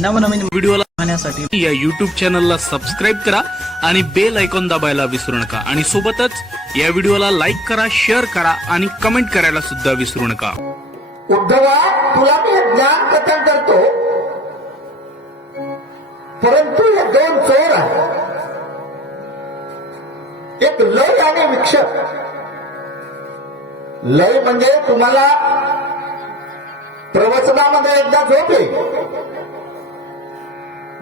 नवनवीन व्हिडिओला पाहण्यासाठी या YouTube चॅनलला सबस्क्राइब करा आणि बेल आयकॉन दाबायला विसरू नका आणि सोबतच या व्हिडिओला लाईक करा, शेअर करा आणि कमेंट करायला सुद्धा विसरू नका। उद्धवा, तुला मी ज्ञान कथन करतो, परंतु हे दोन चोर आहेत, एक लय आणि विक्षेप। लय म्हणजे तुम्हाला प्रवचनामध्ये एकदा झोप येईल,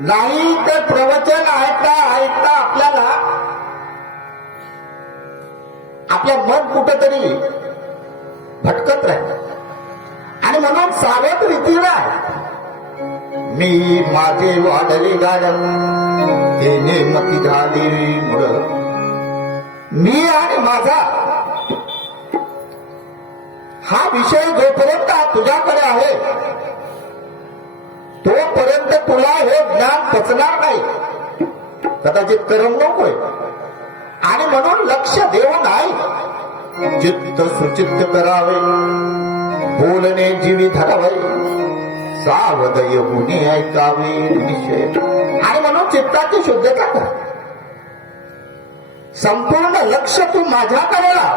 नाही तर प्रवचन ऐकता ऐकता आपल्याला आपलं मन कुठेतरी भटकत राहील आणि म्हणून सावध रीतीला मी माझे वाढले गाडन तेने मती झाली मुळ, मी आणि माझा हा विषय जोपर्यंत तुझ्याकडे आहे तोपर्यंत तुला हे ज्ञान पचणार नाही, कदाचित करमणूक होईल आणि म्हणून लक्ष देऊन आहे चित्त सुचित्त करावे, बोलणे जीवी धरावे, सावध येऊनी ऐकावे निश्चय, आणि म्हणून चित्ताची शुद्धता कर। संपूर्ण लक्ष तू माझ्याकडे लाव,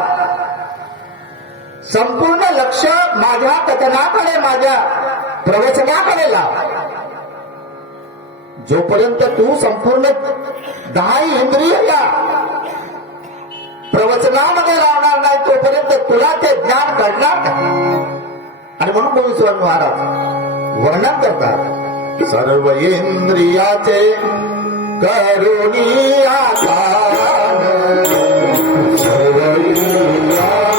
संपूर्ण लक्ष माझ्या कथनाकडे, माझ्या प्रवचनाकडे लाव। जोपर्यंत तू संपूर्ण 10 इंद्रिया प्रवचनामध्ये लावणार नाही तोपर्यंत तुला ते ज्ञान घडणार नाही। आणि म्हणून गोविंद महाराज वर्णन करतात, सर्व इंद्रियाचे करुणी आकार, सर्व इंद्रियाचे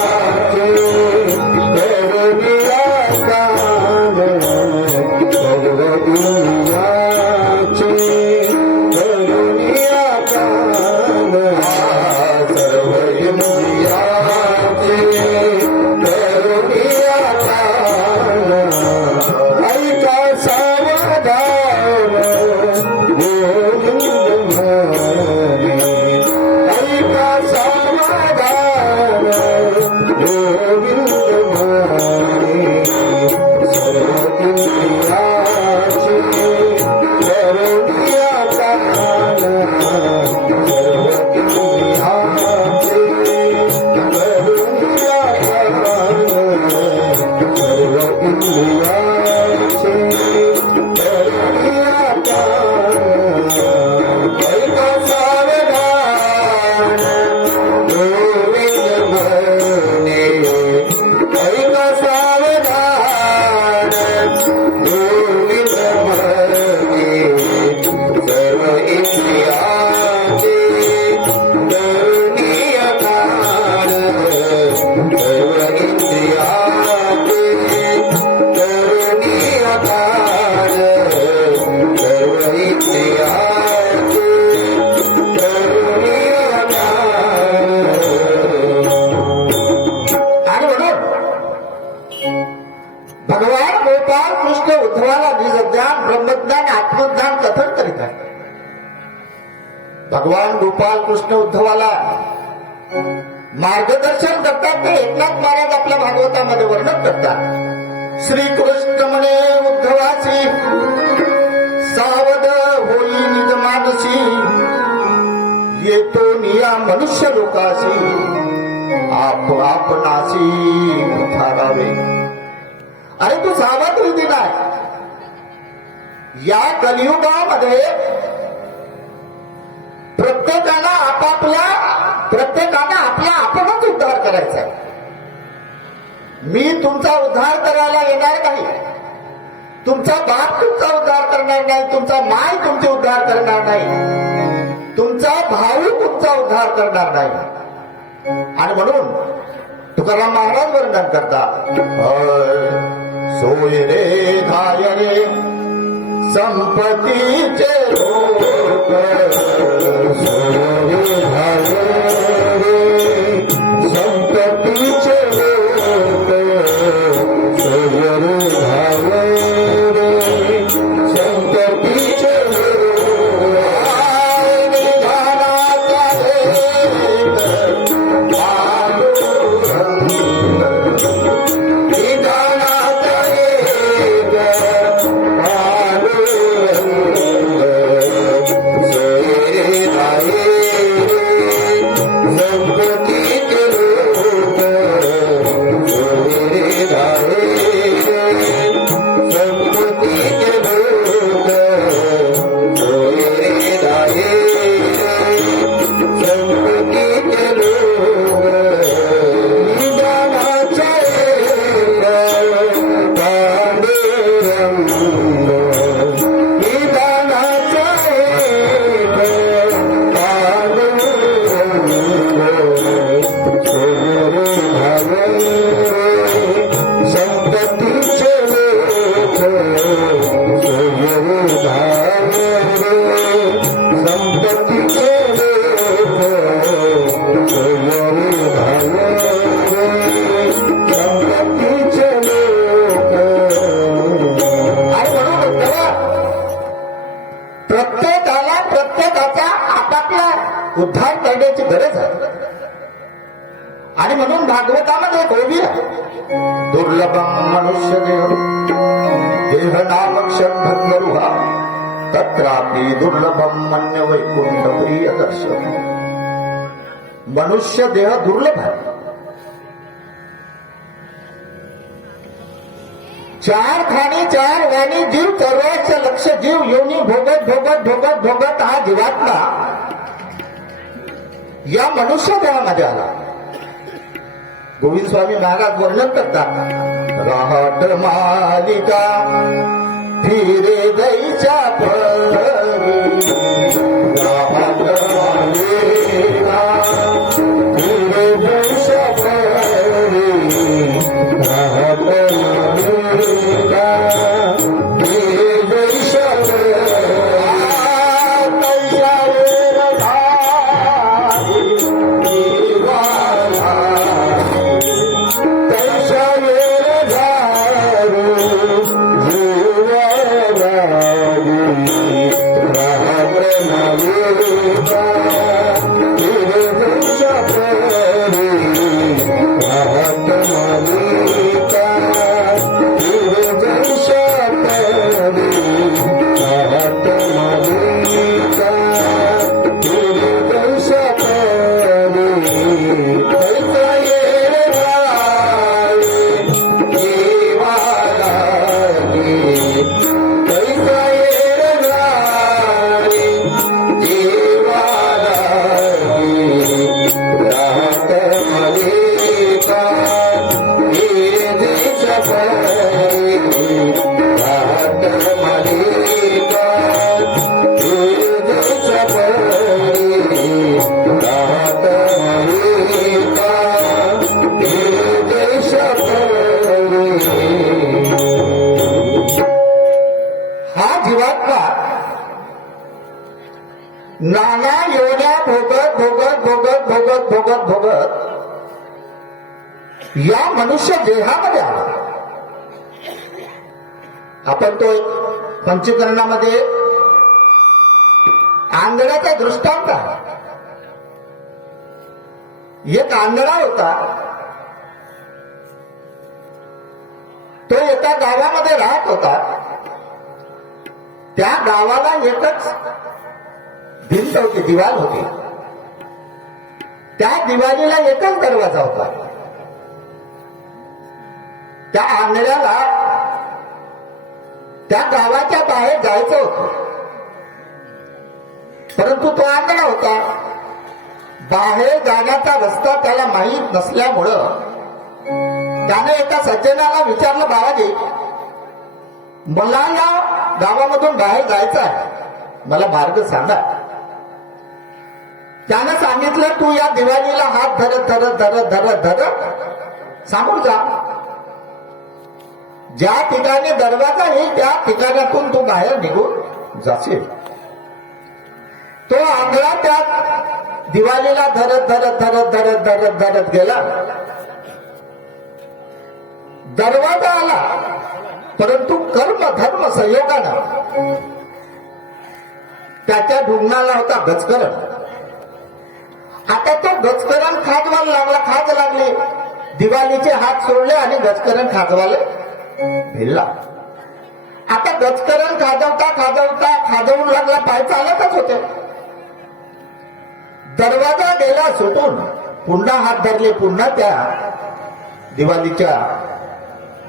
करुणी आकार, सर्व इंद्रियाचे करुणी आकार, सर्व इंद्रियाचे करुणी आकार, ऐका सावधान गोविंद म्हणे, ऐका सावधान गोविंद म्हणे, सर्व इंद्रियाचे करुणी आकार, सर्व इंद्रियाचे करुणी आकार, सर्व इंद्रियाचे करुणी आकार, ऐका सावधान गोविंद म्हणे, ऐका सावधान गोविंद म्हणे, सर्व इंद्रियाचे करुणी आकार, सर्व इंद्रियाचे करुणी आकार, सर्व इंद्रियाचे करुणी आकार। आणि म्हणून भगवान गोपाळ कृष्ण उद्धवाला निजज्ञान, ब्रह्मज्ञान, आत्मज्ञान कथन करीत आहे। भगवान गोपाळ कृष्ण उद्धवाला मार्गदर्शन करतात ते एकनाथ महाराज आपल्या भागवतामध्ये वर्णन करतात। श्रीकृष्ण म्हणे उद्धवासी, सावध होई निज मानसी, येतो निया मनुष्य लोकासी, आप आपणासी उठारावे। अरे तू सावध रीती नाही, या कलियुगामध्ये प्रत्येकाला आपला आपणच उद्धार करायचा आहे। मी तुमचा उद्धार करायला येणार नाही, तुमचा बाप तुमचा उद्धार करणार नाही, तुमचा माय तुमचे उद्धार करणार नाही, तुमचा भाऊ तुमचा उद्धार करणार नाही। आणि म्हणून तुकाराम महाराज वर्णन करतात, सोय रे धाय रे संपत्तीचे लोक, सोय रे धाय रे संपत्तीचे लोक, सोय रे धाय रे संपत्तीचे लोक, निधानाचा एक निधानाचा एक प्रत्येकाला प्रत्येकाचा आपापला उद्धार करण्याची गरज आहे. आणि म्हणून भागवतामध्ये एक ओवी आहे, दुर्लभम मनुष्य देह नाम क्षणभंगरुहा तत्रापि दुर्लभम मन्य वैकुंठ प्रिय दर्शन. मनुष्य देह दुर्लभ आहे. चार खाणी चार वाणी जीव 84 लक्ष जीव योनी भोगत भोगत भोगत भोगत हा जीवात्मा या मनुष्य देहामध्ये आला. गोविंद स्वामी महाराज वर्णन करतात, राहट मालिका फिरे दैच्या परी, राहट मालिका फिरे दैच्या परी, राहट मालिका फिरे दैच्या नाना योन्या भोगत भोगत भोगत भोगत भोगत भोगत या मनुष्य देहामध्ये आला. आपण तो एक पंचकरणामध्ये आंधळ्याचा दृष्टांत आहे. एक आंधळा होता, तो एका गावामध्ये राहत होता. त्या गावाला एकच भिंत होती, दिवाल होती. त्या दिवालीला एकच दरवाजा होता. त्या आंधळ्याला त्या गावाच्या बाहेर जायचं होतं, परंतु तो आंधळा होता. बाहेर जाण्याचा रस्ता त्याला माहीत नसल्यामुळं त्याने एका सज्जनाला विचारलं, बाबाजी मला या गावामधून बाहेर जायचं आहे, मला मार्ग सांगा. त्यानं सांगितलं, तू या दिवाळीला हात धरत धरत धरत धरत धरत समोर जा. ज्या ठिकाणी दरवाजा येईल त्या ठिकाणातून तू बाहेर निघून जाशील. तो आंधळा त्या दिवाळीला धरत धरत धरत धरत धरत धरत गेला. दरवाजा आला, परंतु कर्म धर्म संयोगानं त्याच्या ढुंगणाला होता गजकरण. आता तो गजकरण खाजवायला लागला, खाज लागली. दिवाळीचे हात सोडले आणि गजकरण खाजवाले भिडला. आता गजकरण खाजवता खाजवता खाजवून लागला, पाय चालतच होते. दरवाजा गेला सुटून, पुन्हा हात धरले, पुन्हा त्या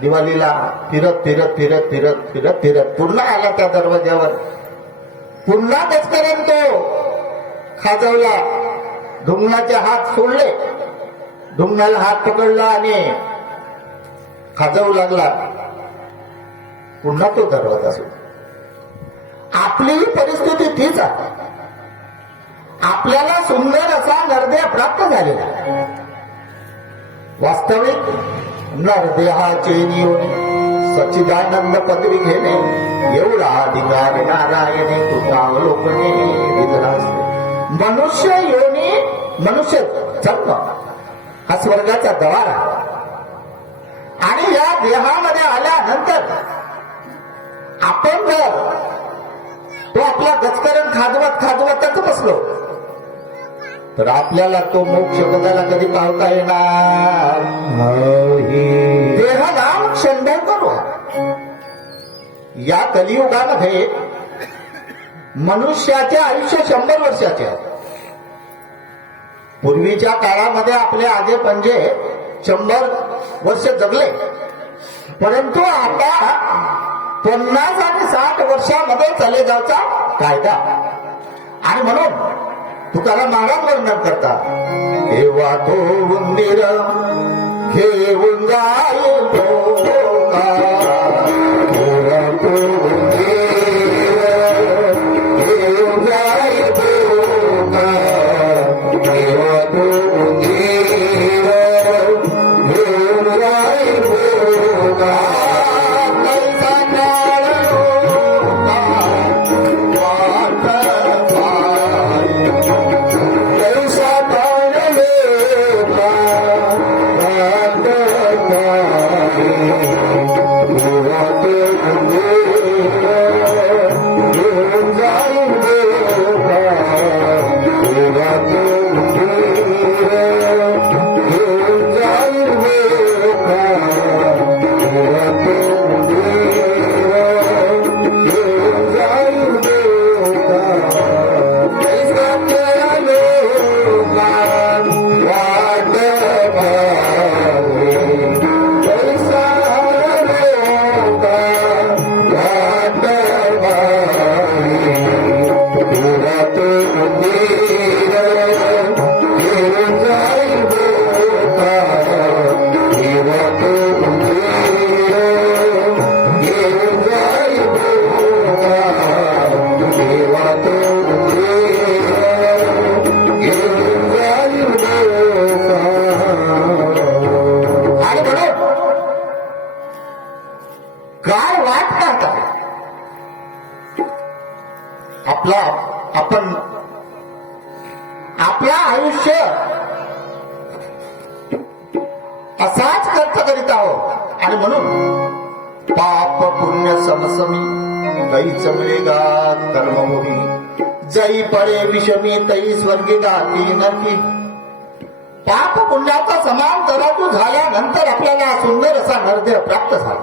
दिवाळीला फिरत फिरत फिरत फिरत फिरत फिरत पुन्हा आला त्या दरवाज्यावर. पुन्हा गजकरण तो खाजवला, ढुंगणाचे हात सोडले, ढुंगणाला हात पकडला आणि खाजवू लागला. पुन्हा तो दरवाजा सोडला. आपलीही परिस्थिती तीच आहे. आपल्याला सुंदर असा नरदेह प्राप्त झालेला. वास्तविक नरदेहाचे नियोने सच्चिदानंद पदवी घेणे एवढा अधिकार नारायणे कृतावलोकने दिला असते. मनुष्य योनी मनुष्य जन्म हा स्वर्गाचा द्वार आहे. आणि या देहामध्ये आल्यानंतर आपण जर तो आपला गजकरण खाजवत त्याच बसलो तर आपल्याला तो मोक्ष बघायला कधी पावता येणार. देहनाम क्षणभर करू. या कलियुगामध्ये मनुष्याचे आयुष्य 100 वर्षाचे आहे. पूर्वीच्या काळामध्ये आपले आजे पंजे 100 वर्ष जगले, परंतु आता 50 आणि 60 वर्षामध्ये चले जायचा कायदा. आणि म्हणून तुकाराम महाराज वर्णन करतात, तेव्हा तो उंदीर घेऊन जाईल भोगा. तेव्हा तो उंदीर घेऊन जाईल भोगा. तेव्हा तो उंदीर घेऊन जाईल भोगा. कैसा काळ होता वाट पाय. कैसा काळ होता वाट पाय. तेव्हा तो उंदीर घेऊन जाईल भोगा. तेव्हा तो उंदीर घेऊन जाईल भोगा. तेव्हा तो उंदीर घेऊन जाईल भोगा. कैसा काळ होता वाट पाय. कैसा होता वाट पाय. तेव्हा तो उंदीर घेऊन जाईल भोगा. तेव्हा तो उंदीर घेऊन जाईल भोगा. तेव्हा तो उंदीर घेऊन जाईल भोगा. आणि म्हणून काय वाट पाहता आपण आपला आयुष्य असाच खर्च करीत आहोत. आणि म्हणून पाप पुण्य समसमी कैच मिळेगा कर्मभूमी. जई पडे विषमी तई स्वर्गी गाती नरकी. पाप पुण्याचा समान तराजू झाल्यानंतर आपल्याला सुंदर असा नरदेह प्राप्त झाला.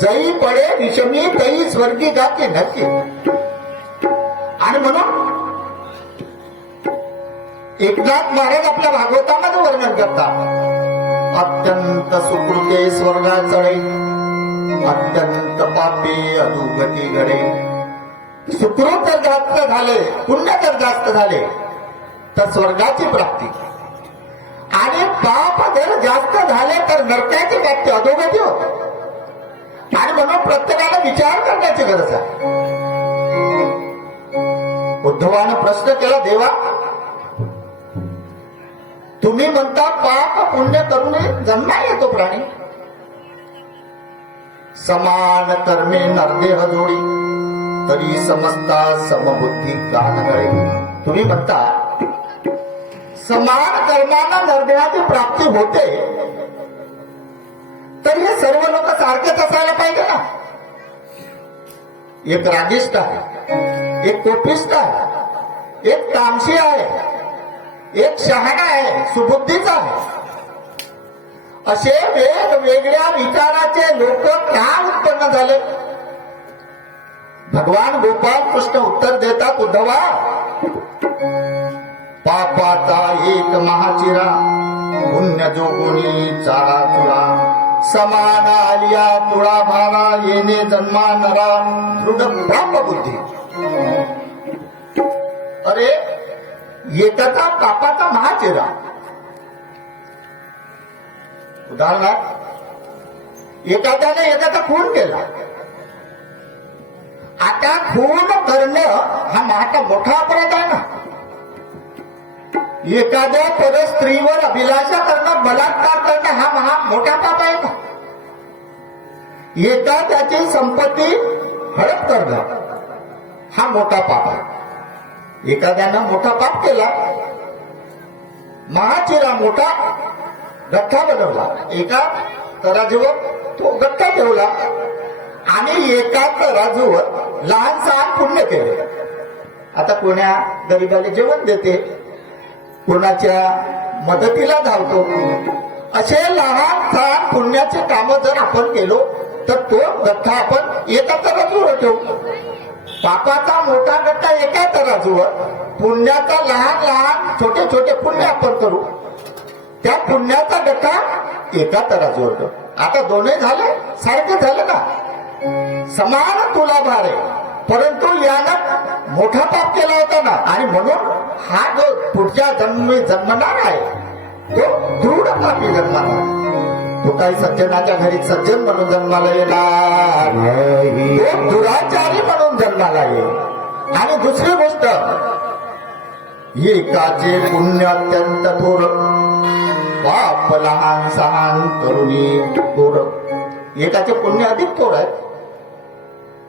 जई पडे विषमी तई स्वर्गी गाती नरकी. आणि म्हणून एकनाथ महाराज आपल्या भागवतामध्ये वर्णन करतात, अत्यंत सुकृते स्वर्गा चढे, अत्यंत पापी अधोगती घडे. सुकृत जर जास्त झाले, पुण्य जर जास्त झाले तर स्वर्गाची प्राप्ती, आणि पाप जर जास्त झाले तर नरकाची प्राप्ती, अधोगती होते. आणि म्हणून प्रत्येकाला विचार करण्याची गरज आहे. उद्धवानं प्रश्न केला, देवा तुम्ही म्हणता पाप पुण्य करूने जन्मा येतो प्राणी, समान कर्मे नरदेह जोडी, तरी समजता समबुद्धी का नगळे. तुम्ही म्हणता समान कर्मांना नरदेहाची प्राप्ती होते, तर हे सर्व लोक सारखेच असायला पाहिजे ना. एक रागिष्ट आहे, एक कोपिष्ट आहे, एक तामशी आहे, एक शहाणा आहे, सुबुद्धीचा आहे. असे वेगवेगळ्या विचाराचे लोक का उत्पन्न झाले. भगवान गोपाल कृष्ण उत्तर देतात, उद्धवा पापाचा एक महाचिरा, पुण्य जोगुणी चारा चुरा, समान आलिया तुळा भावा, येणे जन्मा नरा दृढ पाप बुद्धी. अरे एकाचा पापाचा महाचेहरा. उदाहरणार्थ एखाद्याने एखादा खून केला, आता खून करणं हा मोठा अपराध आहे ना. एखाद्या परस्त्रीवर अभिलाषा करणं, बलात्कार करणं हा मोठा पाप आहे ना. एखाद्याची संपत्ती हडप करणं हा मोठा पाप आहे. एखाद्यानं मोठा पाप केला, महाचिरा मोठा गठ्ठा बनवला, एका तराजूवर तो गठ्ठा ठेवला आणि एका तराजूवर लहान सहान पुण्य केले. आता कोण्या गरीबाला जेवण देते, कोणाच्या मदतीला धावतो, असे लहान सहान पुण्याचे काम जर आपण केलो तर तो गठ्ठा आपण एका तराजूवर ठेवू. पापाचा मोठा गठ्ठा एका तराजूवर, पुण्याचा लहान लहान छोटे छोटे पुण्य आपण करू, त्या पुण्याचा गठ्ठा एका तराजूवर ठेवू. आता दोन्ही झाले, सारखे झाले का? समान तुला भार आहे, परंतु यानं मोठा पाप केला होता ना, आणि म्हणून हा जो पुढच्या जन्मी जन्मणार आहे तो दृढ पापी जन्मणार. तो काही सज्जनाच्या घरी सज्जन म्हणून जन्माला येणार, तो दुराचारी म्हणून जन्माला येईल. आणि दुसरी गोष्ट, एकाचे पुण्य अत्यंत थोर, पाप लहान सहान करुणी थोर. एकाचे पुण्य अधिक थोर आहे.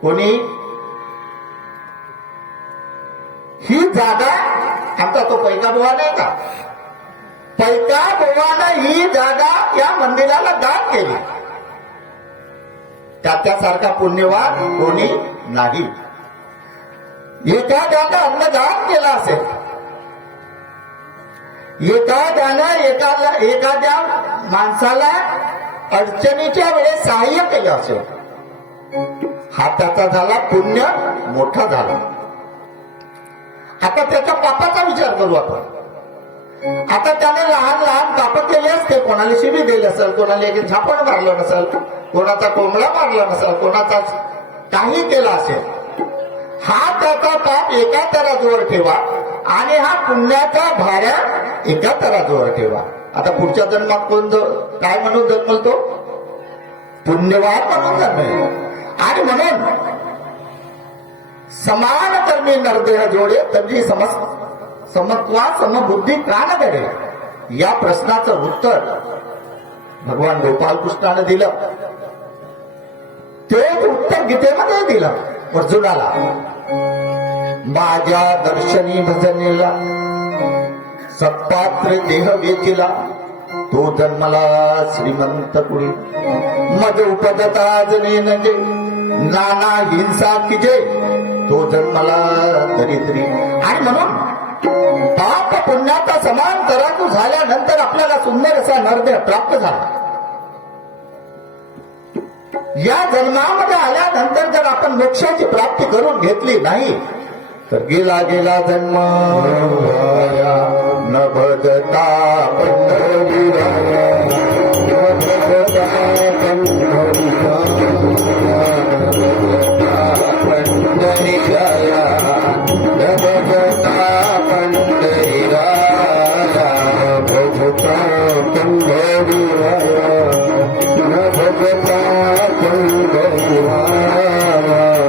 कोणी ही जागा, आमचा तो पैका बुवा नाही का, पैका बुवानं ही जागा या मंदिराला दान केली, त्याच्यासारखा पुण्यवान कोणी नाही. एखाद्यानं अन्नदान केलं असेल, एखाद्यानं एखाद्या माणसाला अडचणीच्या वेळेस सहाय्य केलं असेल, हा त्याचा झाला पुण्य मोठा झाला. आता त्याच्या पापाचा विचार करू आपण. आता त्याने लहान लहान पाप केले असते, कोणाला शिबी दिली असेल, कोणाला एक झापण मारलं नसेल, कोणाचा कोंबडा मारला नसेल, कोणाचा काही केला असेल, हा त्याचा पाप एका तराजूवर ठेवा आणि हा पुण्याचा भाड्या एका तराजूवर ठेवा. आता पुढच्या जन्मात कोण काय म्हणून जन्मतो? पुण्यवान म्हणून जन्मेल. आणि म्हणून समान कर्मी नरदेह जोडे तरी समत्वा समबुद्धी प्राण घडे. या प्रश्नाचं उत्तर भगवान गोपालकृष्णाने दिलं. तेच उत्तर गीतेमध्ये दिलं अर्जुनाला. माझ्या दर्शनी भजनेला सत्पात्र देह वेचिला, तो जन्मला श्रीमंत कुळी. मज उपजता जने नजे, नाना हिंसा किजे, तो जन्मला दरिद्री. आणि म्हणून पाप पुण्याचा समान तराजू झाल्यानंतर आपल्याला सुंदर असा नरदेह प्राप्त झाला. या जन्मामध्ये आल्यानंतर जर आपण मोक्षाची प्राप्ती करून घेतली नाही तर गेला गेला जन्म न भजता पंढरीराया, न भजता पंढरीराया, न भजता पंढरीराया, भजता पंढरीराया, न भजता पंढरीराया,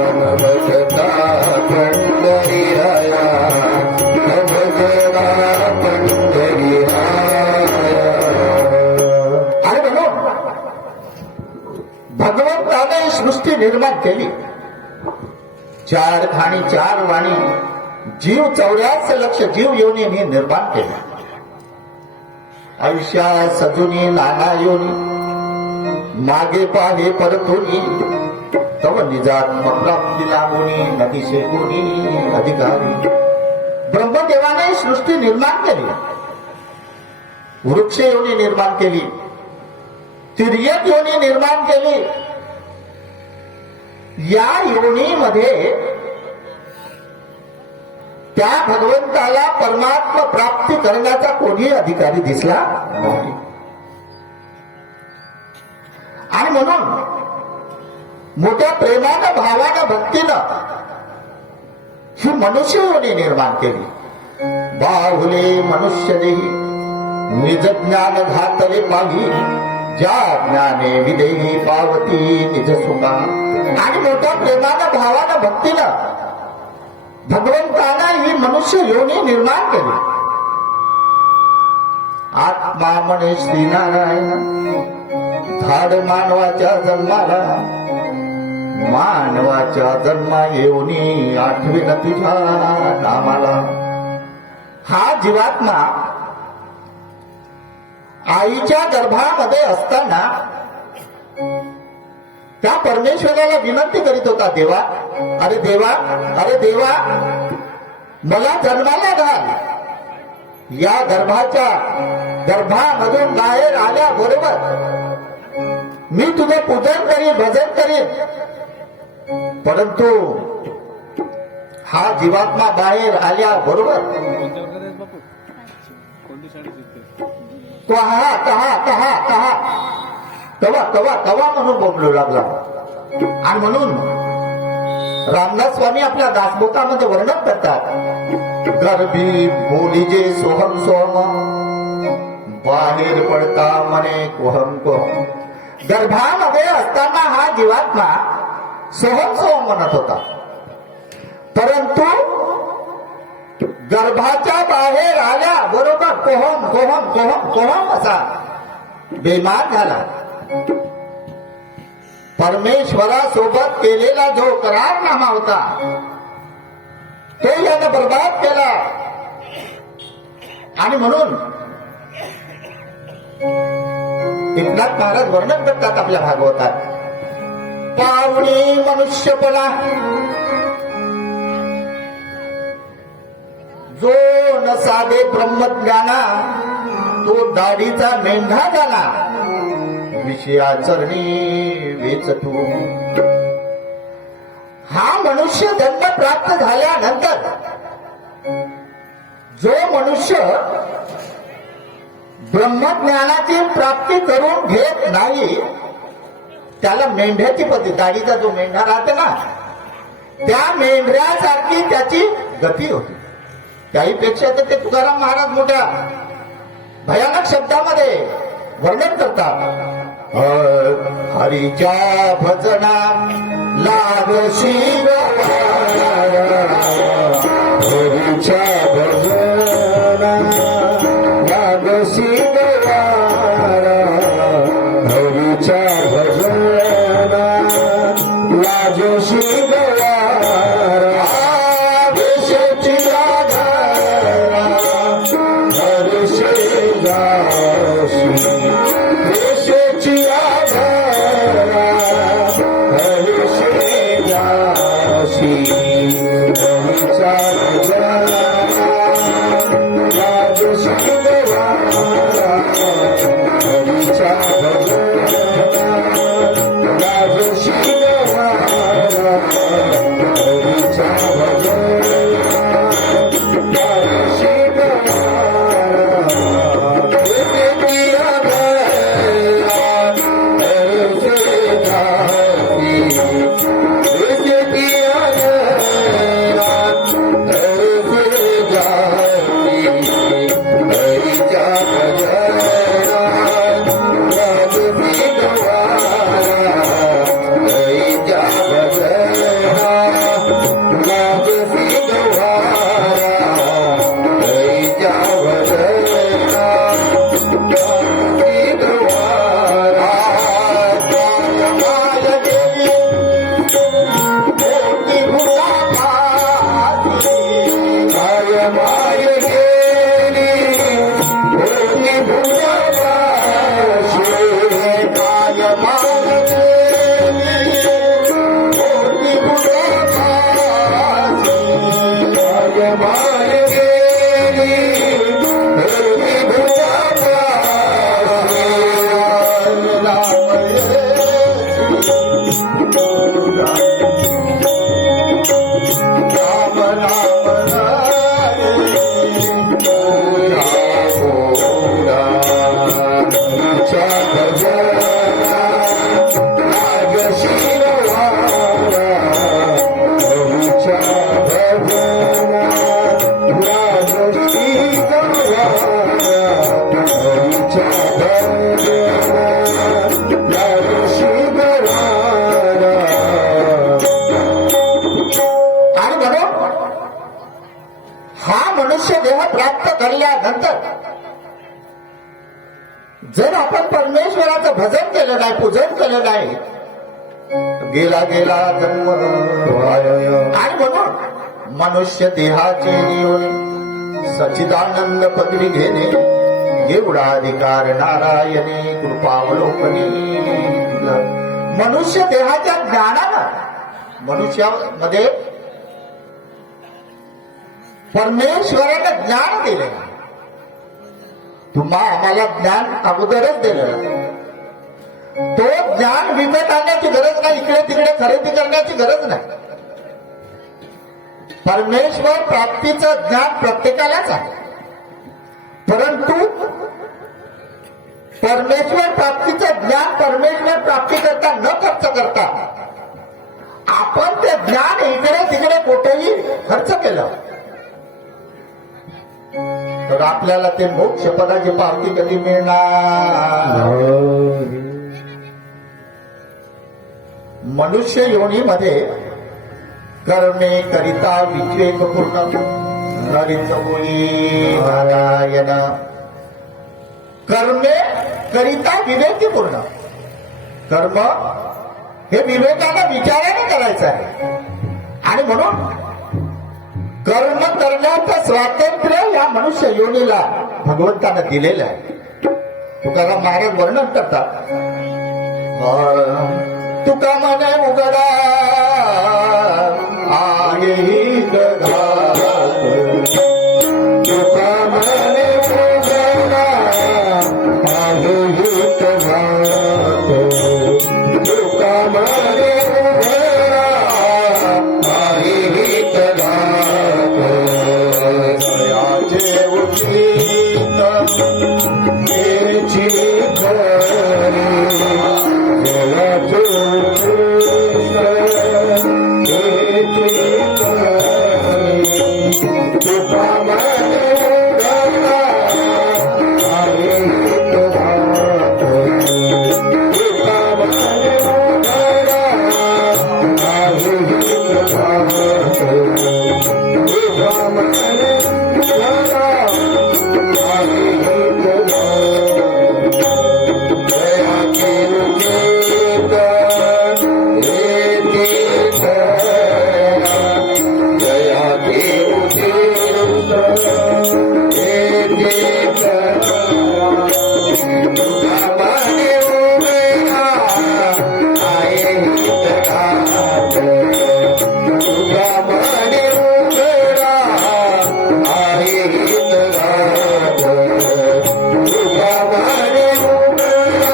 न भजता पंढरीराया, न भजता पंढरीराया. अरे म्हणून भगवंताने सृष्टी निर्माण केली. चार खाणी चार वाणी, जीव 84 लक्ष जीव योनी निर्माण केला. आयुष्यात सजुनी नाना योनी, मागे पाहे परतुनी, तव निजात्म प्राप्ती लाभोनी, नदीशे कोणी अधिकारी. ब्रह्मदेवाने सृष्टी निर्माण केली. वृक्ष योनी निर्माण केली, तिर्यक योनी निर्माण केली. या योनीमध्ये त्या भगवंताला परमात्मा प्राप्ती करण्याचा कोणी अधिकारी दिसला नाही. आणि म्हणून मोठ्या प्रेमानं भावानं भक्तीनं ही मनुष्य योनी निर्माण केली. बाहुले मनुष्य देही, निज ज्ञान घातले पाही, ज्या ज्ञाने विदेही पावती निज सुखा. आणि मोठ्या प्रेमानं भावानं भक्तीनं भगवंतानं ही मनुष्य योनी निर्माण केली. आत्मा म्हणे श्रीनारायण, धाड मानवाच्या जन्माला, मानवाच्या जन्मा येऊनी आठवेन तुझ्या नामाला. हा जीवात्मा आईच्या गर्भामध्ये असताना त्या परमेश्वराला विनंती करीत होता, देवा, अरे देवा, अरे देवा, मला जन्माला घाल. या गर्भामधून बाहेर आल्याबरोबर मी तुझे पूजन करीन, भजन करीन. परंतु हा जीवात्मा बाहेर आल्याबरोबर तो कवा म्हणून बोलू लागला. आणि म्हणून रामदास स्वामी आपल्या दासबोधामध्ये वर्णन करतात, गर्भी बोलीजे सोहम सोहम, बाहेर पडता मने कोहम कोहम. गर्भामध्ये असताना हा जीवात्मा सोहम सोहम म्हणत होता, परंतु गर्भाच्या बाहेर आल्या बरोबर कोहम कोहम कोहम कोहम असा बेमार झाला. परमेश्वरासोबत केलेला जो करारनामा होता तो यानं बर्बाद केला. आणि म्हणून एकनाथ महाराज वर्णन करतात आपल्या भागवतात, पावणी मनुष्यपणा जो न साधे ब्रह्मज्ञाना, तो दाढीचा मेंढा झाला, विषयाचरणी वेचतू. हा मनुष्य जन्म प्राप्त झाल्यानंतर जो मनुष्य ब्रह्मज्ञानाची प्राप्ती करून घेत नाही त्याला मेंढ्याची पद्धत, दाढीचा जो मेंढा राहते ना, त्या मेंढ्यासारखी त्याची गती होती. त्याहीपेक्षा तर ते तुकाराम महाराज मोठ्या भयानक शब्दामध्ये वर्णन करतात, हरीच्या भजना लागशी हरीच्या भजना लागशी हरीच्या भजना लागशी करल्यानंतर जर आपण परमेश्वराचं भजन केलं नाही, पूजन केलं नाही, गेला गेला जन्म आणि म्हणून मनुष्य देहाचे जीवन सच्चिदानंद पदवी घेणे एवढा अधिकार नारायणे कृपावलोकनी. मनुष्य देहाच्या ज्ञानानं मनुष्यामध्ये परमेश्वरानं ज्ञान दिले. तुम्हा आम्हाला ज्ञान अगोदरच दिलं. तो ज्ञान विकत आणण्याची गरज नाही, इकडे तिकडे खरेदी करण्याची गरज नाही. परमेश्वर प्राप्तीचं ज्ञान प्रत्येकालाच आहे, परंतु परमेश्वर प्राप्तीचं ज्ञान परमेश्वर प्राप्ती करता न खर्च करता आपण ते ज्ञान इकडे तिकडे कुठेही खर्च केलं तर आपल्याला ते मोक्ष पदाची पावती कधी मिळणार. मनुष्य योनीमध्ये कर्मे करिता विवेक पूर्ण नरित होई नारायण. कर्मे करिता विवेकपूर्ण. कर्म हे विवेकानं विचाराने करायचं आहे आणि म्हणून कर्म करण्याचं स्वातंत्र्य या मनुष्य योनीला भगवंतानं दिलेलं आहे. तुकाराम महाराज वर्णन करतात, तुका म्हणे उघडा आहे ही जगात, तुका म्हणे उघडा आहे ही जगात, तुका म्हणे उघडा आहे ही जगात. सयाचे उचित तेची खरी, जयाचे उचित तेची खरी, तुका म्हणे उघडा आहे ही जगात, तुका म्हणे उघडा आहे ही जगात, तुका म्हणे उघडा आहे ही जगात. जयाचे उचित तेची खरी, जयाचे उचित तेची खरी, तुका म्हणे उघडा आहे ही जगात, तुका म्हणे उघडा आहे ही जगात, तुका म्हणे उघडा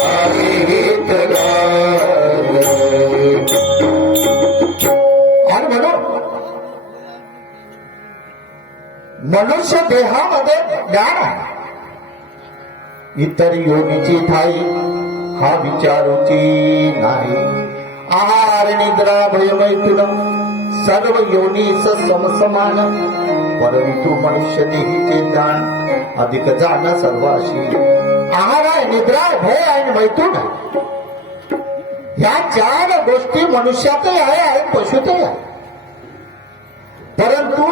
आहे ही जगात. आणि म्हणून मनुष्य देहामध्ये ज्ञान आहे. इतर योनीची ठाई हा विचारूची नाही. आहार निद्रा भयमैथुन सर्व योनीस समसमान, परंतु मनुष्य देहीचे ज्ञान अधिक जाण सर्वाशी. आहार आहे, निद्रा आहे, भय आहे आणि मैथुन आहे. ह्या चार गोष्टी मनुष्यातही आहे आणि पशुतही आहे, परंतु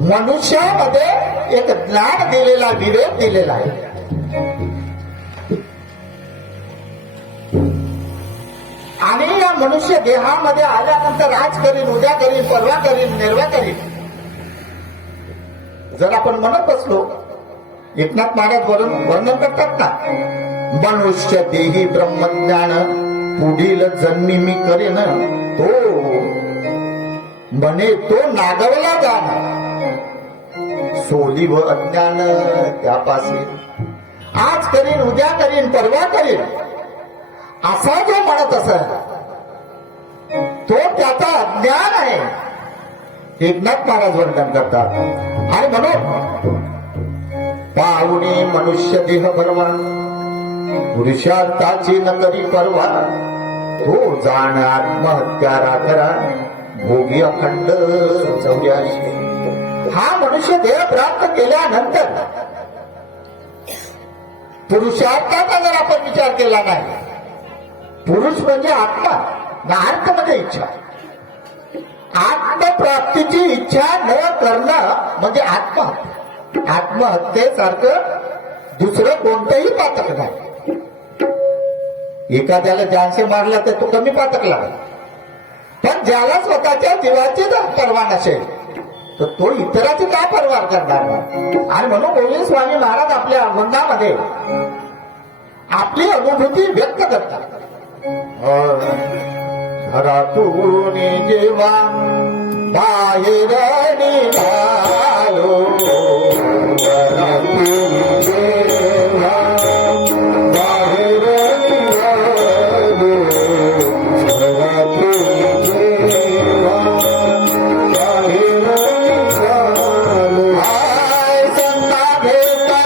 मनुष्यामध्ये एक ज्ञान दिलेला, विवेक दिलेला आहे. आणि या मनुष्य देहामध्ये आल्यानंतर आज करीन, उद्या करीन, परवा करीन, निर्वा करीन जर आपण म्हणत बसलो, एकनाथ महाराज वर्णन करतात ना, मनुष्य देही ब्रह्मज्ञान पुढील जन्मी मी करेन, तो म्हणे तो नागवला जाण सोली व अज्ञान त्यापासे. आज करीन, उद्या करीन, परवा करीन असा जो म्हणत असत तो त्याचा अज्ञान आहे, एकनाथ महाराज वर्णन करतात. आणि म्हणून पाहुणे मनुष्य देह भरवा, पुरुषार्थाची न करी परवा, तो जाण आत्महत्यारा करा, भोगी अखंड 84. हा मनुष्य देह प्राप्त केल्यानंतर पुरुषार्थाचा जर आपण विचार केला नाही, पुरुष म्हणजे आत्मा, अर्थ म्हणजे इच्छा. आत्मप्राप्तीची इच्छा न करणं म्हणजे आत्महत्या. आत्महत्येसारखं दुसरं कोणतंही पातक नाही. एखाद्याला जानसे मारला तर तो कमी पातक लागला, पण ज्याला स्वतःच्या जीवाची जर पर्वा नसेल तर तो इतराची काय परवार करणार नाही. आणि म्हणून गोविंद स्वामी महाराज आपल्या अभंगामध्ये आपली अनुभूती व्यक्त करतात. घरातून जेव्हा बाहेर निघालो, घरातून जेव्हा बाहेर निघालो, घरातून जेव्हा बाहेर निघालो, आय संता भेटला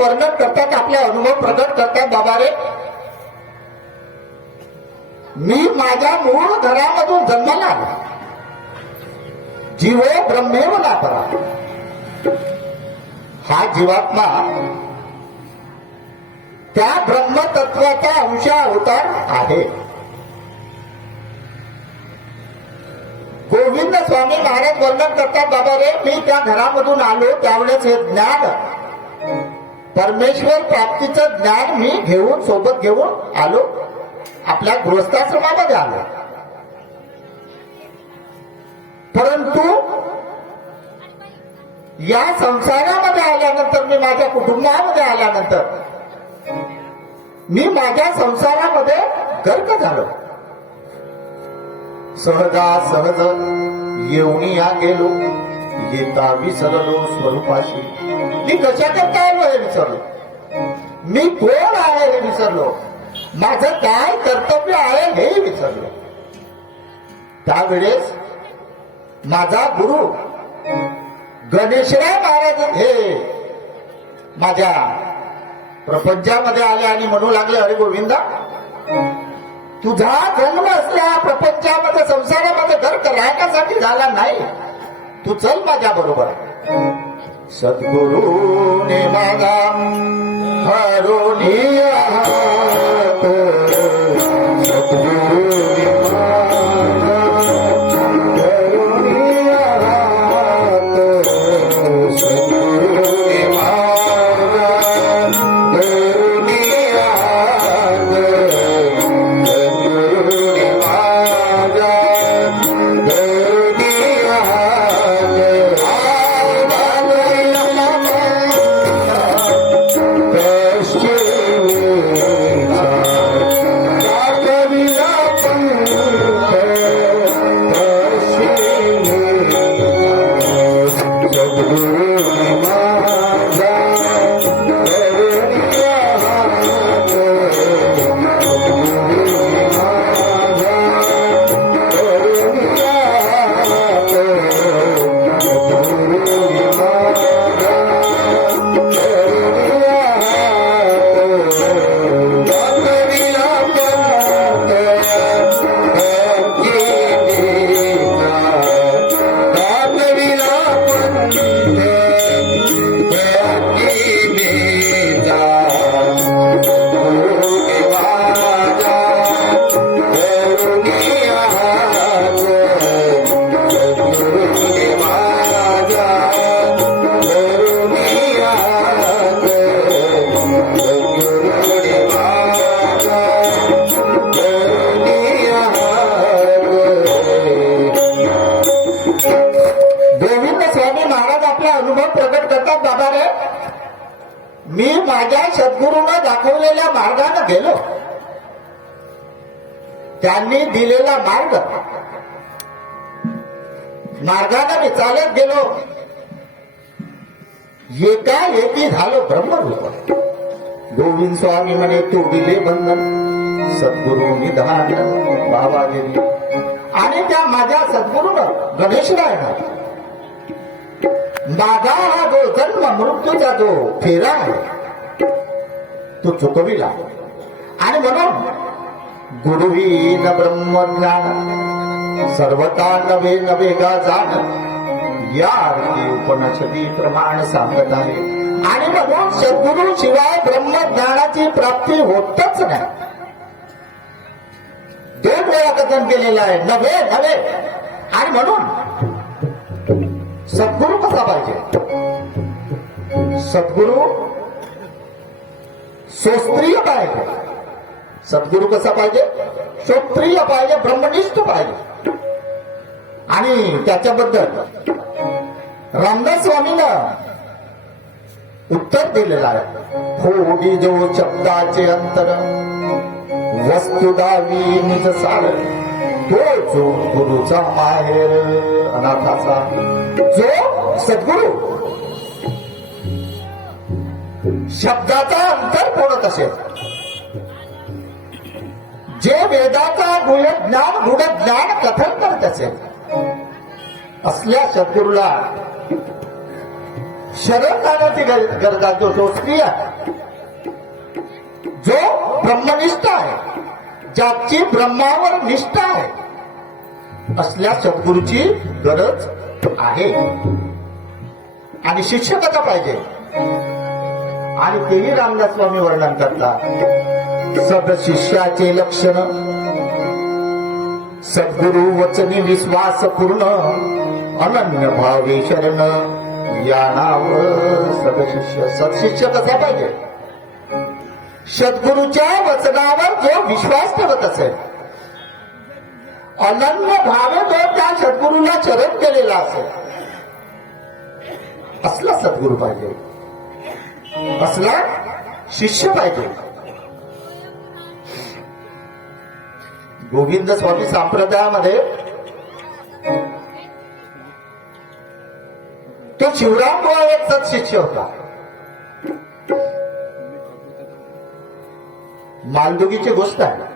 वर्णन करतात, आपले अनुभव प्रकट करतात. बाबा रे, मी माझ्या मूळ घरामधून जन्माला आलो. जीवो ब्रह्मेव ना परा. हा जीवात्मा त्या ब्रह्मतत्वाचा अंशा अवतार आहे. गोविंद स्वामी महाराज वर्णन करतात. बाबा रे, मी त्या घरामधून आलो त्यावेळेस हे ज्ञान, परमेश्वर प्राप्तीचं ज्ञान मी घेऊन सोबत घेऊन आलो. आपल्या गृहस्थाश्रमामध्ये आलो. परंतु या संसारामध्ये आल्यानंतर, मी माझ्या कुटुंबामध्ये आल्यानंतर, मी माझ्या संसारामध्ये गर्क झालो. सहजासहज येऊनी या गेलो, येता विसरलो स्वरूपाशी. मी कशाकरता आलो हे विसरलो. मी कोण आहे हे विसरलो. माझं काय कर्तव्य आहे हे विसरलो. त्यावेळेस माझा गुरु गणेशराय महाराज हे माझ्या प्रपंचामध्ये आले आणि म्हणू लागले, अरे गोविंदा, तुझा जन्म असल्या प्रपंचामध्ये, संसारामध्ये गर्क राहण्यासाठी झाला नाही. तू चल माझ्या बरोबर. सद्गुरूने माझा हरुणी हात, सद्गुरूने माझा हरुणी हात, सद्गुरूने माझा हरुणी हात, सद्गुरूने माझा हरुणी हात. कविया आपला अनुभव प्रकट करतात. बाबा रे, मी माझ्या सद्गुरूनं दाखवलेल्या मार्गाने गेलो, त्यांनी दिलेला मार्गाने मी चालत गेलो, एकाएकी झालो ब्रह्मरूप. गोविंद स्वामी म्हणे तू दिले बंधन, सद्गुरु निधान बाबा गेली. आणि त्या माझ्या सद्गुरूनं गणेशरायनं माझा हा जो जन्म मृत्यूचा जो फेरा आहे तो चुकविला. आणि म्हणून गुरुवीन ब्रह्मज्ञान सर्वता नवे नवे गा जाण, या अर्थी उपनिषदी प्रमाण सांगत आहे. आणि म्हणून सद्गुरु शिवाय ब्रह्मज्ञानाची प्राप्ती होतच नाही. 2 वेळा कथन केलेलं आहे, नवे नवे. आणि म्हणून सद्गुरु कसा पाहिजे? सद्गुरु सोस्त्रीय पाहिजे. सद्गुरु कसा पाहिजे? श्रोत्रिय पाहिजे, ब्रह्मनिष्ठ पाहिजे. आणि त्याच्याबद्दल रामदास स्वामीनं उत्तर दिलेलं आहे. होडी जो शब्दाचे अंतर, वस्तुदावी निज सार, तो जो गुरुचा माहेर अनाथाचा. जो सद्गुरु शब्दाचा अंतर फोडत असेल, जे वेदाचा गुढ ज्ञान कथन करत असेल, असल्या सद्गुरूला शरण जाण्याची गरज आहे. जो शास्त्रीय, जो ब्रह्मनिष्ठ आहे, ज्याची ब्रह्मावर निष्ठा आहे, असल्या सद्गुरूची गरज आहे. आणि शिष्य कसा पाहिजे? आणि तेही रामदास स्वामी वर्णन करतात. सद शिष्याचे लक्षण, सद्गुरु वचनी विश्वास पूर्ण, अनन्य भावे शरण, या नाव सदशिष्य. सदशिष्य कसा पाहिजे? सद्गुरूच्या वचनावर जो विश्वास ठेवत असेल, अनन्य भावे जो त्या सद्गुरूला शरण केलेला असेल, असला सद्गुरू पाहिजे, असला शिष्य पाहिजे. गोविंद स्वामी संप्रदायामध्ये तो शिवराम बुवा एक सत्शिष्य होता. मालदुगीची गोष्ट आहे.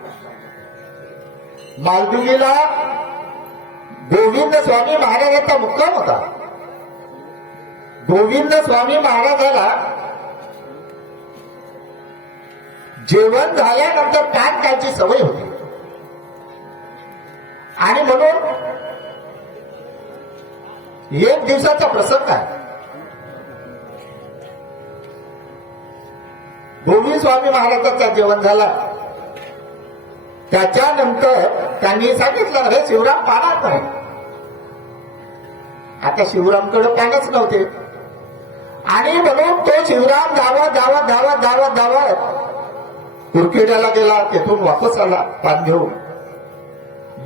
मालदुगीला गोविंद स्वामी महाराजांचा मुक्काम होता. गोविंद स्वामी महाराजाला जेवण झाल्यानंतर पान खायची सवय होती. आणि म्हणून एक दिवसाचा प्रसंग आहे. गोविंद स्वामी महाराजांचा जेवण झाला, त्याच्यानंतर त्यांनी सांगितलं, अरे शिवराम पानात नाही. आता शिवरामकडे पानच नव्हते. आणि म्हणून तो शिवराम धावत कुरखेड्याला गेला, तेथून वापस आला पान घेऊन.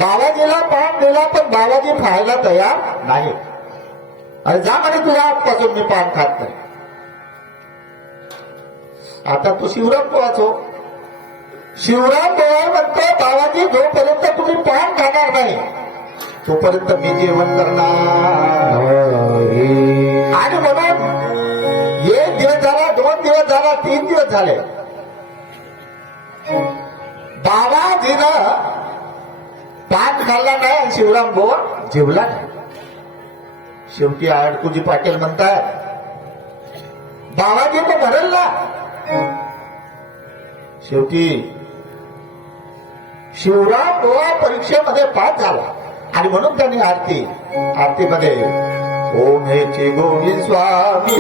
बाबाजीला पान दिला, पण बाबाजी खायला तयार नाही. अरे जा म्हणे, तुझ्या आजपासून मी पान खात नाही. आता तो शिवराम बुवाच हो. शिवराम बुवा म्हणतो, बाबाजी जोपर्यंत तुम्ही पान खाणार नाही तोपर्यंत मी जेवण करणार. आणि म्हणून 1 दिवस झाला, 2 दिवस झाला, 3 दिवस झाले. बाबाजीनं पान खाल्ला नाही आणि शिवराम बुवा जेवला नाही. शेवटी आडकुजी पाटील म्हणतात, बाबाजी तो भरल ना. शेवटी शिवराम बुवा परीक्षेमध्ये पास झाला. आणि म्हणून त्यांनी आरतीमध्ये ओम हेचे गोविंद स्वामी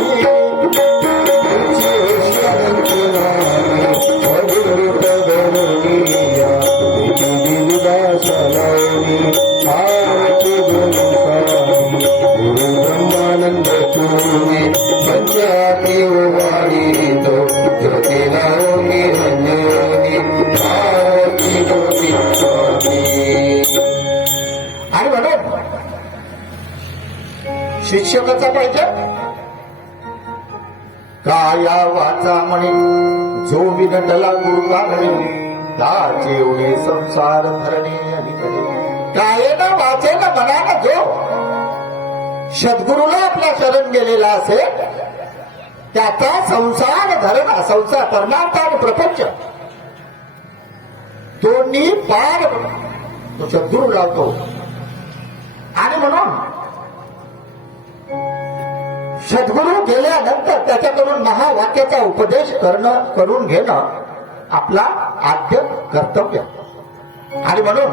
गुरु ब्रह्मानंद तुम्ही पंचाती वाणी तो ज्योतिला निरंजनी भारती गोविंद स्वामी. आणि म्हणून शिक्षकाचा पाहिजे काया वाचा म्हणे जो विनटला गुरुवागणे त्याचे एवढे संसार धरणे अलीकडे. कायेनं वाचेनं मनानं जो सद्गुरूला आपल्या शरण गेलेला असेल त्याचा संसार धरण संसार परमार्थ आणि प्रपंच दोन्ही पार तो सद्गुरू लावतो. आणि म्हणून सद्गुरू गेल्यानंतर त्याच्याकडून महावाक्याचा उपदेश करून घेणं आपला आद्य कर्तव्य. आणि म्हणून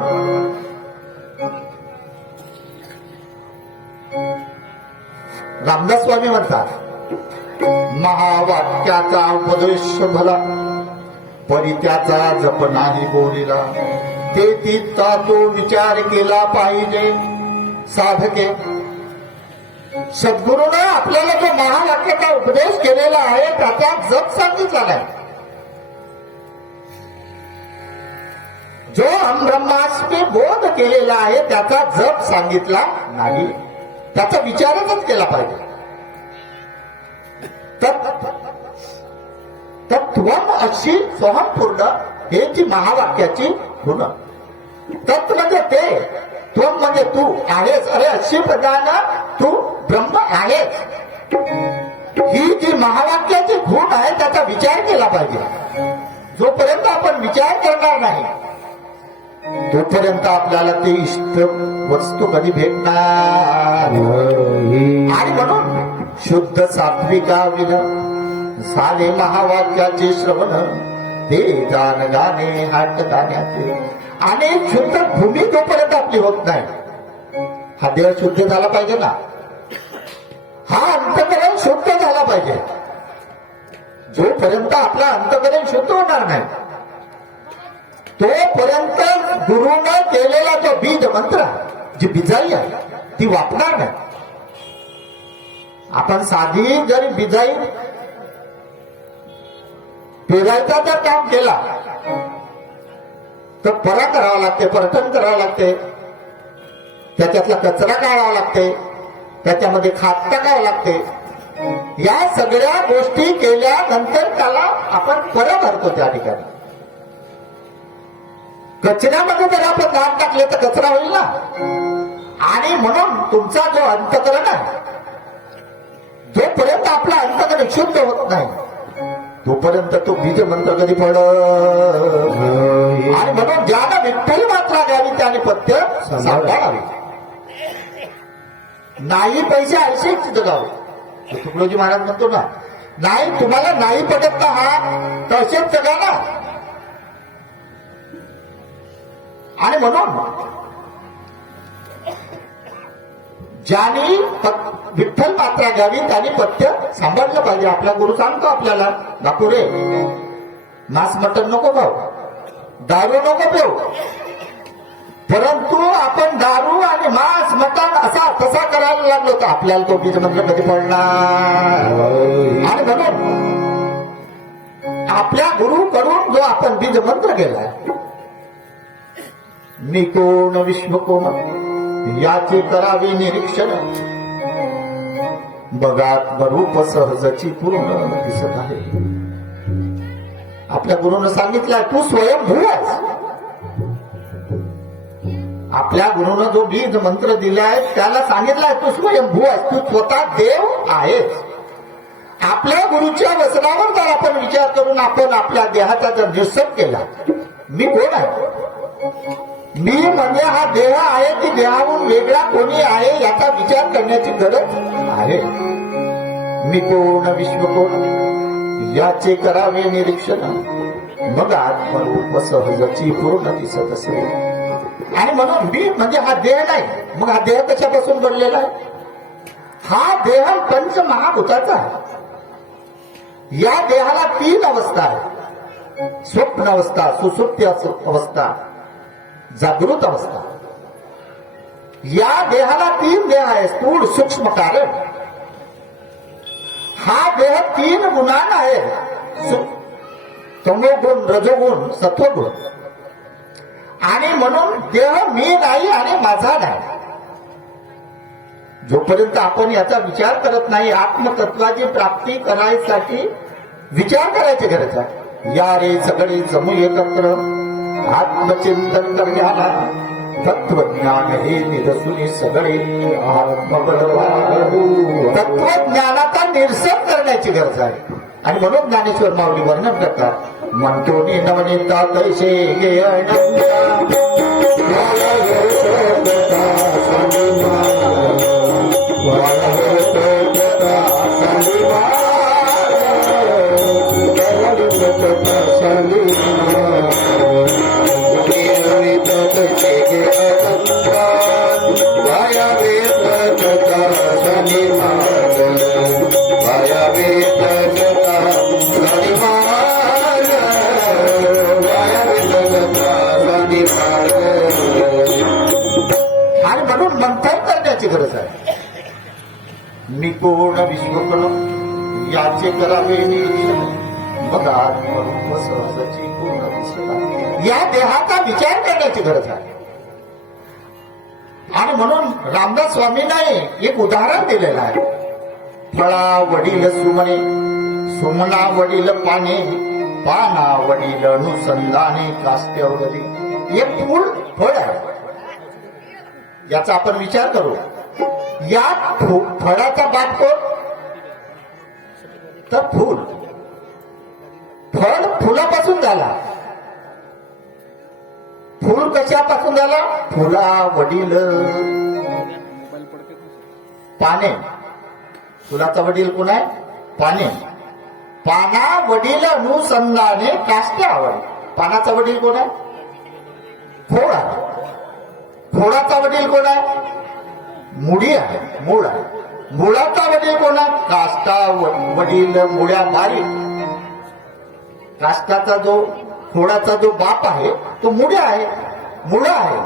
रामदास स्वामी म्हणतात महावाक्याचा उपदेश भला परी त्याचा जप नाही बोलिला ते तिचा तो विचार केला पाहिजे साधके. सद्गुरूने आपल्याला जो महावाक्याचा उपदेश केलेला आहे त्याचा जप सांगितला नाही. जो हम ब्रह्मास्मी बोध केलेला आहे त्याचा जप सांगितला नाही. त्याचा विचारच केला पाहिजे. तत्वम अशी स्वयंपूर्ण हे जी महावाक्याची गुण. तत् म्हणजे ते, त्वम म्हणजे तू आहेस. अरे अशी पदानं तू ब्रह्म आहेस. ही जी महावाक्याची गुण आहे त्याचा विचार केला पाहिजे. जोपर्यंत आपण विचार करणार नाही तोपर्यंत आपल्याला ते इष्ट वस्तू कधी भेटणार. आणि म्हणून शुद्ध सात्विका विन झाले महावाक्याचे श्रवण ते गान गाणे हाट गाण्याचे. आणि शुद्ध भूमी तोपर्यंत आपली होत नाही. हा देह शुद्ध झाला पाहिजे ना. हा अंतकरण शुद्ध झाला पाहिजे. जोपर्यंत आपला अंतकरण शुद्ध होणार नाही तोपर्यंत गुरुने केलेला तो बीज मंत्र जी बिजाई आहे ती वापरणार नाही. आपण साधी जरी बिजाई पेरायचा जर काम केला तर परा करावा लागते, परतन करावं लागते, त्याच्यातला कचरा काढावा लागते, त्याच्यामध्ये खात टाकावं लागते. या सगळ्या गोष्टी केल्यानंतर त्याला आपण परत भरतो. त्या ठिकाणी कचऱ्यामध्ये जर आपण घाण टाकले तर कचरा होईल ना. आणि म्हणून तुमचा जो अंतकरण आहे जोपर्यंत आपला अंतकरण शुद्ध होत नाही तोपर्यंत तो बीज मंत्र कधी पड. आणि म्हणून ज्याला विठ्ठल मात्रा घ्यावी त्याने पथ्य सांभाळावे. नाही पैसे आळशीच जगावे. तुकडोजी महाराज म्हणतो ना, नाही तुम्हाला नाही पटत ना हा तर असेच जगा ना. आणि म्हणून ज्याने विठ्ठल मात्रा घ्यावी त्याने पथ्य सांभाळलं पाहिजे. आपला गुरु सांगतो आपल्याला, बापू रे मांस मटण नको खाऊ, दारू नको पिऊ. परंतु आपण दारू आणि मांस मटण असा तसा करायला लागलो तर आपल्याला तो बीज मंत्र कधी पडणार. आणि म्हणून आपल्या गुरुकडून जो आपण बीज मंत्र केलाय मी कोण विश्वकोण याचे करावे निरीक्षण बघात रूप सहजची पूर्ण दिसत आहे. आपल्या गुरुनं सांगितलं तू स्वयंभू आहेस. आपल्या गुरुनं जो बीज मंत्र दिलाय त्याला सांगितलाय तू स्वयंभू आहेस, तू स्वतः देव आहेस. आपल्या गुरुच्या वचनावर जर आपण विचार करून आपण आपल्या देहाचा जर निषेध केला मी कोण आहे, मी म्हणजे हा देह आहे की देहाहून वेगळा कोणी आहे याचा विचार करण्याची गरज आहे. मी कोण विश्व कोण याचे करावे निरीक्षण मग आत्मरूप सहजची पूर्ण दिसत असेल. आणि म्हणून मी म्हणजे हा देह नाही. मग हा देह कशापासून बनलेला आहे? हा देह पंचमहाभूताचा आहे. या देहाला 3 अवस्था आहे. स्वप्न अवस्था, सुसुप्ती अवस्था, जागृत अवस्था. या देहाला 3 देह आहे, स्थूल सूक्ष्म कारण. हा देह 3 गुणांना आहे, तमोगुण, रजोगुण, सत्वगुण. आणि म्हणून देह मी नाही आणि माझा नाही. जोपर्यंत आपण याचा विचार करत नाही, आत्मतत्वाची प्राप्ती करायसाठी विचार करायची गरज आहे. या रे सगळे जमू एकत्र आत्मचिंतन करण्याला तत्वज्ञान हे निरसुनी सगळे तत्वज्ञानाचा निरसन करण्याची गरज आहे. आणि म्हणून ज्ञानेश्वर माऊली वर्णन करतात, म्हणतो नवनीता तैसे गे अनंता आणि म्हणून मंथन करण्याची गरज आहे. मी कोण विश्वकण याचे करावे निरीक्षण, मग आत्मरूप सहजाची पूर्ण दिसता. या देहाचा विचार करण्याची गरज आहे. आणि म्हणून रामदास स्वामींना एक उदाहरण दिलेलं आहे. फळा वडील सुमणे, सुमना वडील पाने, पाना वडील अनुसंधाने, कास्त्यावरी. एक फूल फळ आहे. याचा आपण विचार करू. या फळाचा बाप कोण? तर फूल. फळ फुलापासून झाला. फूल कशापासून झाला? फुला वडील पाने. फुलाचा वडील कोण आहे? पाने. पाना वडील अनुसंधाने काष्ट्यावर. पानाचा वडील कोण आहे? फोड आहे. फोडाचा वडील कोण आहे? मुळी आहे, मूळ आहे. मुळाचा वडील कोण आहे? काष्टा वडील मुळ्या बारीक. काष्टाचा जो फोडाचा जो बाप आहे तो मुळ्या आहे, मुळा आहे.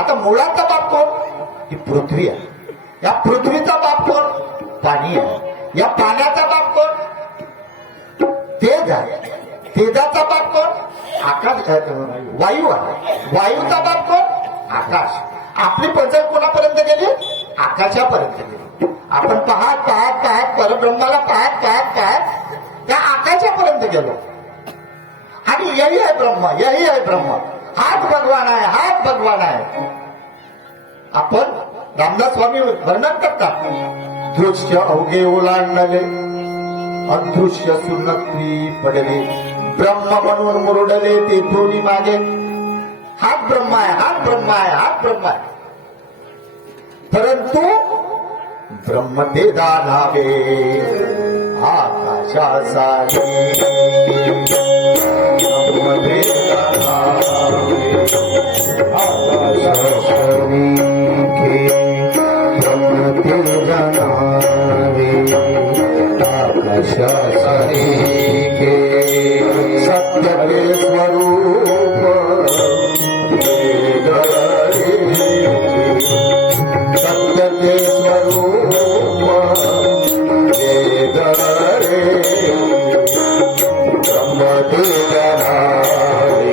आता मुळाचा बाप कोण? ही पृथ्वी आहे. या पृथ्वीचा बाप कोण? पाणी आहे. या पाण्याचा बाप कोण? तेज आहे. तेजाचा बाप कोण? आकाश, वायू आहे. वायूचा बाप कोण? आकाश. आपली पद्धत कोणापर्यंत गेली? आकाशापर्यंत गेली. आपण पाहत पाहत पाहत परब्रह्माला पाहत पाहत पाहत त्या आकाशापर्यंत गेलो. आणि यही आहे ब्रह्म, यही आहे ब्रह्म. हाच भगवान आहे, हाच भगवान आहे. आपण रामदास स्वामी वर्णन करतात, दृश्य अवघे ओलांडले, अदृश्य सुनत्री पडले, ब्रह्म म्हणून मुरडले तेथून मागे. हाच ब्रह्म आहे, हाच ब्रह्म आहे, हाच ब्रह्म आहे. परंतु ब्रह्म ते दानावे आकाशासारी. ब्रह्म ते दानावे आकाशासारी, ब्रह्म ते जानावे आकाशासारी. सत्य ते स्वरूप सत्य ते स्वरूप ब्रह्म ते जानावे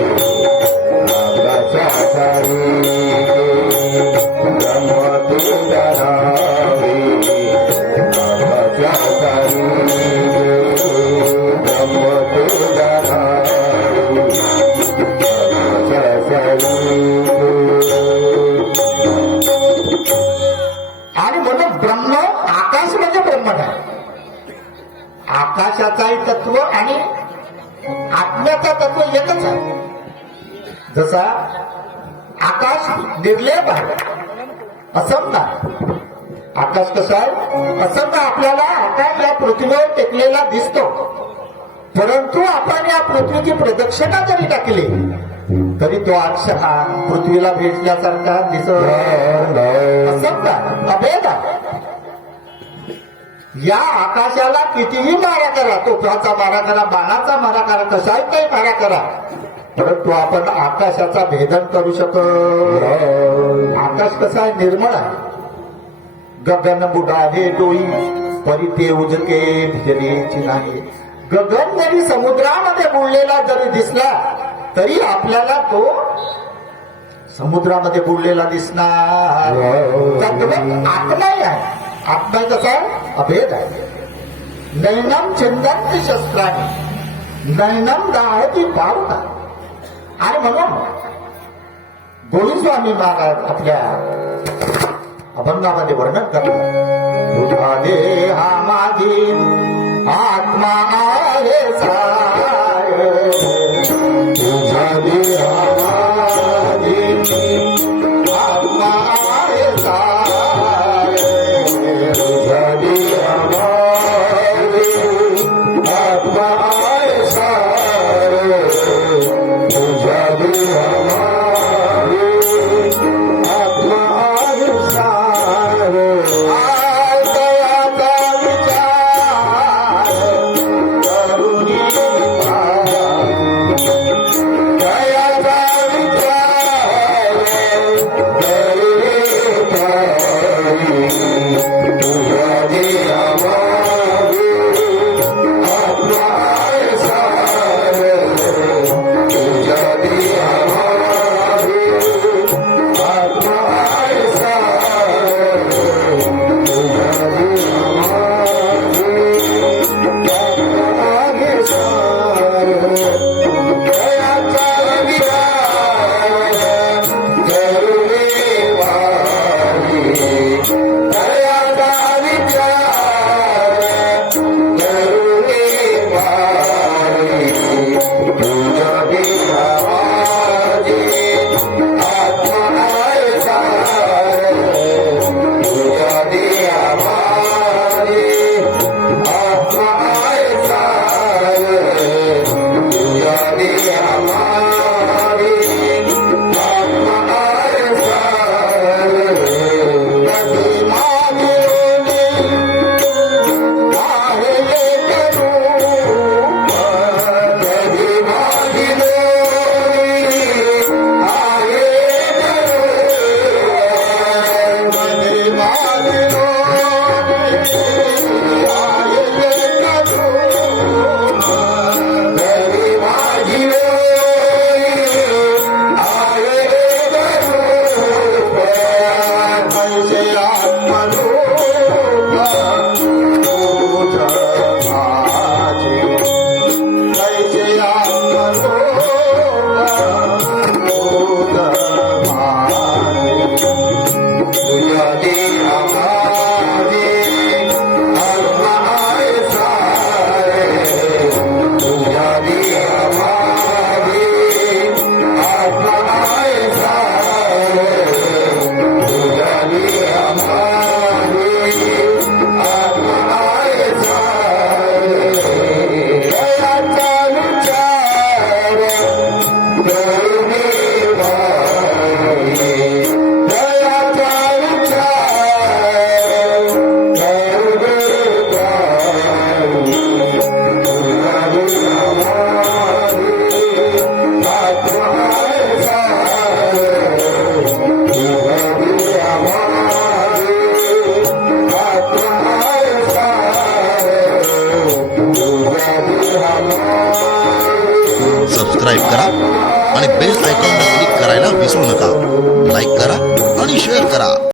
आकाशासारी. ब्रह्म ते जानावे आकाशासारी. ब्रह्म ते जानावे आकाशासारी. आणि म्हणून ब्रह्म, आकाश म्हणजे ब्रह्म आहे. आकाशाचाही तत्व आणि आत्म्याचा तत्व एकच आहे. जसा आकाश निर्लेप आहे, असंत आहे. आकाश कसा आहे? असंत. आपल्याला आकाश या पृथ्वीवर टेकलेला दिसतो, परंतु आपण या पृथ्वीची प्रदक्षिणा जरी टाकली तरी तो अक्षर पृथ्वीला भेटल्यासारखा दिसत. असंत आहे, अभेद आहे. या आकाशाला कितीही मारा करा, तोफाचा मारा करा, बाणाचा मारा करा, कशाही काही मारा करा, परंतु आपण आकाशाचा भेदन करू शकत. आकाश कसा आहे? निर्मळ आहे. गगन बुडाले डोई परिते उजके भिजलेची नाही. गगन जरी समुद्रामध्ये बुडलेला जरी दिसला तरी आपल्याला तो समुद्रामध्ये बुडलेला दिसणार. तत्व आत्माही आहे. आत्मा कसा अभेद आहे. नैनम चिंतंती शस्त्राने नैनम दाहती पावता. आणि म्हणून गोळी स्वामी महाराज आपल्या अभंगामध्ये वर्णन करतात. तुझा देहा माझी आत्मा आहे साय. तुझा देहा माझी आत्मा आहे साय. तुझा देहा माझी आत्मा आहे सार. तुझा देहा माझी आत्मा आहे सार. दयाचा विचार करुणी दयाचा विचार तुझा देहा माझी आत्मा आहे सार. तुझा देहा माझी आत्मा आहे सार. तुझा देहा माझी आत्मा आहे सार. दयाचा विचार करुणे वारी. दयाचा विचार करुणे वारी. तुझा देहा माझी आत्मा आहे सार. तुझा देहा माझी आत्मा आहे सार. तुझा देहा माझी आत्मा आहे सार. कधी मागेली आहे एक रूप. कधी मागिलो आहे कधी मागेलो आहे एक रूप. कधी मागिलो आहे कैसे आत्मरूप तुझ माझे. कैसे आत्मरूप तुझ माझे. तुझा देहा माझी आत्मा आहे सार. तुझा देहा माझी आत्मा आहे सार. तुझा देहा माझी आत्मा आहे सार. दयाचा विचार करुणे वारी. दयाचा विचार करुणे वारी. तुझा देहा माझी आत्मा आहे सार. तुझा देहा माझी आत्मा आहे सार. तुझा देहा माझी सबस्क्राईब करा आणि बेल आयकॉनवर क्लिक करायला विसरू नका. लाईक करा आणि शेअर करा.